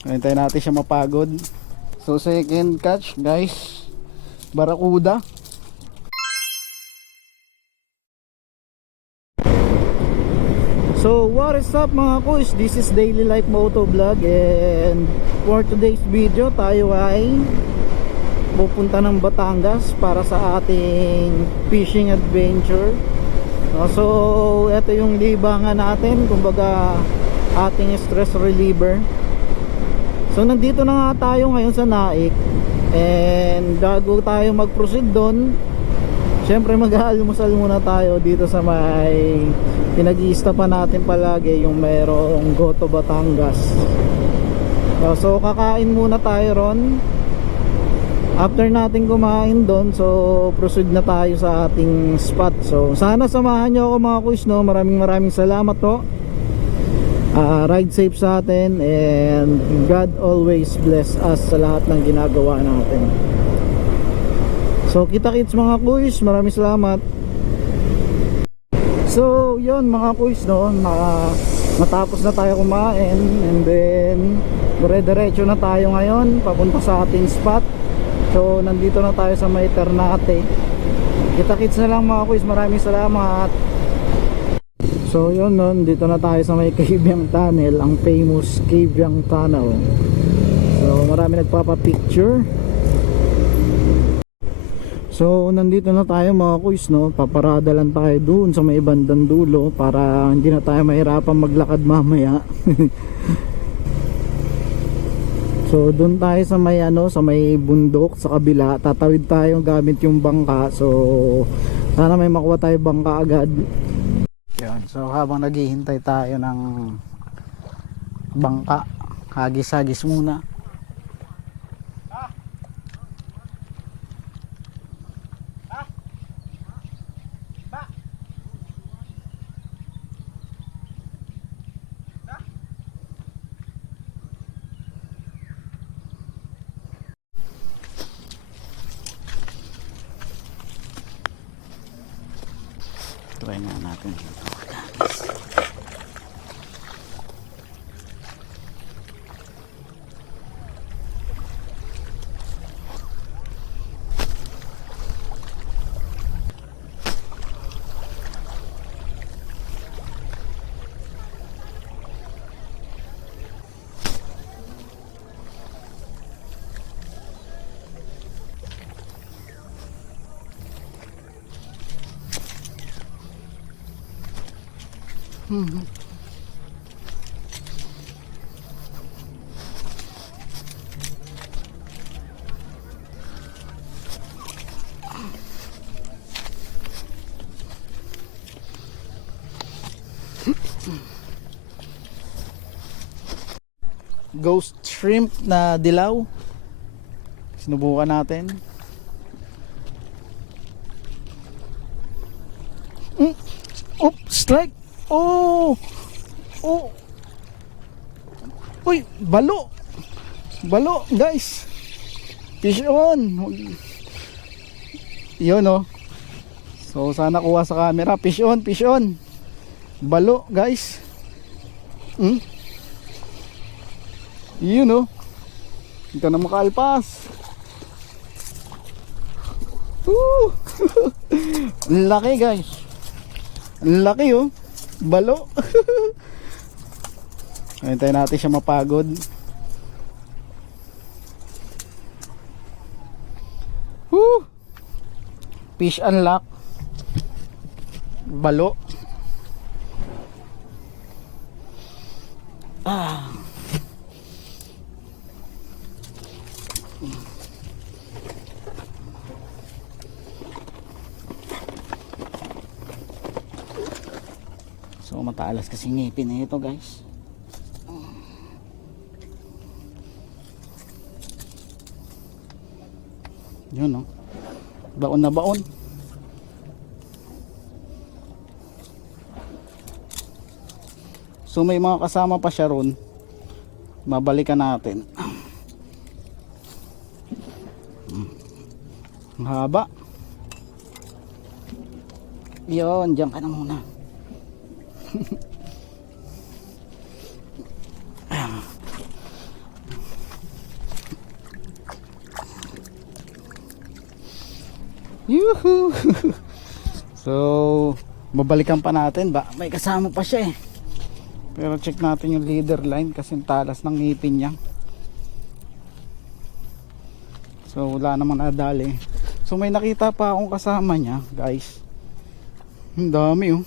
Hintayin natin siya mapagod. So second catch guys, barakuda. So what is up mga kuys, this is Daily Life Moto Vlog, and for today's video tayo ay pupunta ng Batangas para sa ating fishing adventure. So ito yung libangan natin, kumbaga ating stress reliever. So nandito na nga tayo ngayon sa Naik, and bago tayo mag-proceed doon, syempre mag-aalmusal muna tayo dito sa may pinag-i-stopan natin palagi, yung mayroong Goto Batangas. So kakain muna tayo ron. After natin kumain doon, so proceed na tayo sa ating spot. So sana samahan nyo ako mga kuys, no? Maraming salamat po. Ride safe sa atin, and God always bless us sa lahat ng ginagawa natin. So kita-kits mga kuys, maraming salamat. So yun mga kuys, no, matapos na tayo kumain, and then dire-diretso na tayo ngayon papunta sa ating spot. So nandito na tayo sa may Ternate. Kita-kits na lang mga kuys, maraming salamat. So yun, no, dito na tayo sa may Cavyang Tunnel, ang famous Cavyang Tunnel. So marami nagpapapicture. So nandito na tayo mga kuys, no, paparada lang tayo doon sa may bandang dulo para hindi na tayo mahirapan maglakad mamaya. So doon tayo sa may sa may bundok sa kabila, tatawid tayo gamit yung bangka. So sana may makuha tayo bangka agad. Yan. So habang naghihintay tayo ng bangka, hagis-hagis muna. Try nga natin. Ghost shrimp na dilaw, sinubukan natin. Strike. Oh, uy, balo guys, fish on. Yun, oh. So sana kuha sa camera. Fish on, balo guys. Yun, oh. Hindi ka na makaalpas. Ang laki guys, ang laki, oh. Balo. Hintayin natin siya mapagod. Fish unlock. Balo. So matalas kasi ngipin na ito guys. Yun, no, baon na baon. So may mga kasama pa siya ron, mabalikan natin. Ang haba. Yun, dyan ka na muna. Yuhu! So, babalikan pa natin ba? May kasama pa siya eh. Pero check natin yung leader line kasi talas ng ngipin niya. So, wala namang nadali. So, may nakita pa akong kasama niya, guys. Ang dami oh.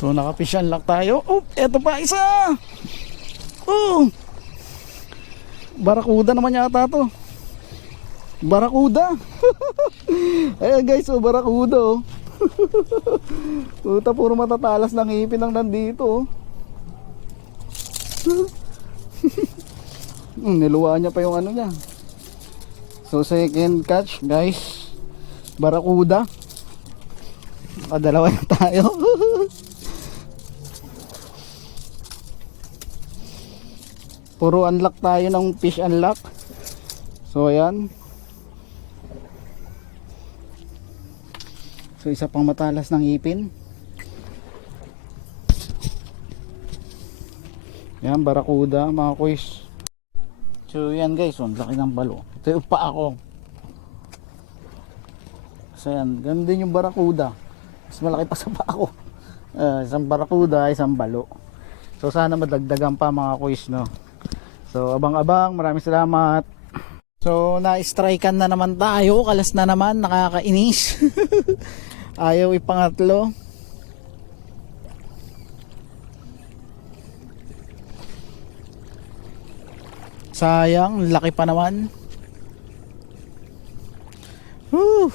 So naka-fish unlock tayo. Oh, eto pa isa. Oh. Barakuda naman yata to. Barakuda. Ayan guys, oh, barakuda oh. Puta, puro matatalas ng ipin lang nandito oh. Niluwaan niya pa yung ano niya. So second catch guys, barakuda. Dalawa na tayo. Puro unlock tayo ng fish unlock. So ayan. So isa pang matalas ng ipin. Yan, barakuda mga kuys. So yan guys, ang laki ng balo. Ito yung pa ako. So yan, ganun din yung barakuda. Mas malaki pa sa pa ako. Isang barakuda, isang balo. So sana madagdagan pa mga kuys, no. So abang-abang, maraming salamat. So na-strikean na naman tayo, kalas na naman, nakakainis. Ayaw ipangatlo. Sayang, laki pa naman. Whew.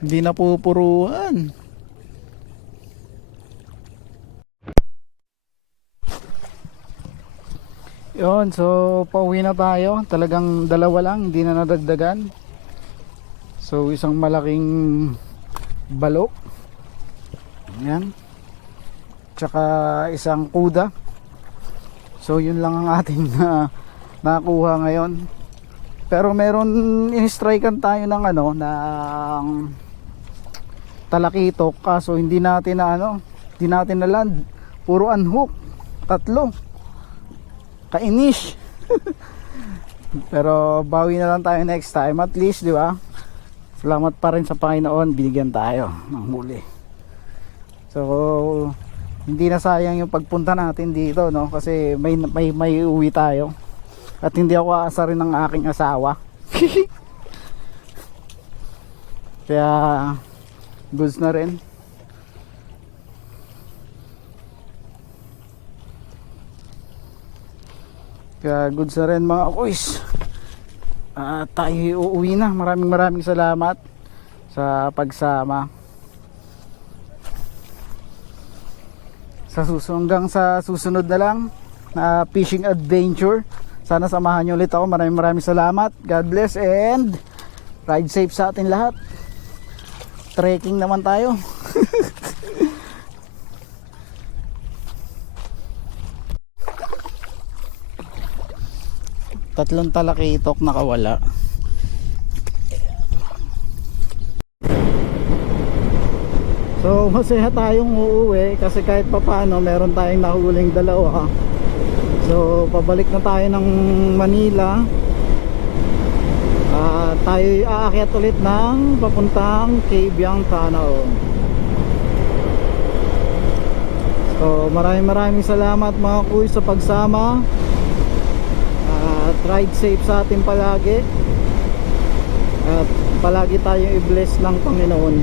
Hindi na pupuruan. Yun, so pauwi na tayo. Talagang dalawa lang, hindi na nadagdagan. So isang malaking balo. Yan. Tsaka isang kuda. So yun lang ang ating nakuha ngayon. Pero meron in-strikean tayo ng ano, ng talakitok, kaso hindi natin na ano, hindi natin na land. Puro unhook. 3. Kainis. Pero bawi na lang tayo next time at least, di ba? Salamat pa rin sa Panginoon, binigyan tayo ng huli. So hindi na sayang yung pagpunta natin dito, no? Kasi may uwi tayo. At hindi ako aasarin ng aking asawa. Kaya goods na rin. Kaya goods na rin mga kuys. Tayo uuwi na. Maraming salamat sa pagsama. Hanggang sa susunod na lang na fishing adventure. Sana samahan nyo ulit ako. Maraming salamat. God bless and ride safe sa atin lahat. Trekking naman tayo. Tatlong talakitok nakawala. So masaya tayong uuwi kasi kahit papaano meron tayong nahuling dalawa. So pabalik na tayo ng Manila. Tayo aakyat ulit ng papuntang Cabiang Tanaw. So maraming salamat mga kuy sa pagsama. Ride safe sa atin palagi. At palagi tayong i-bless ng Panginoon.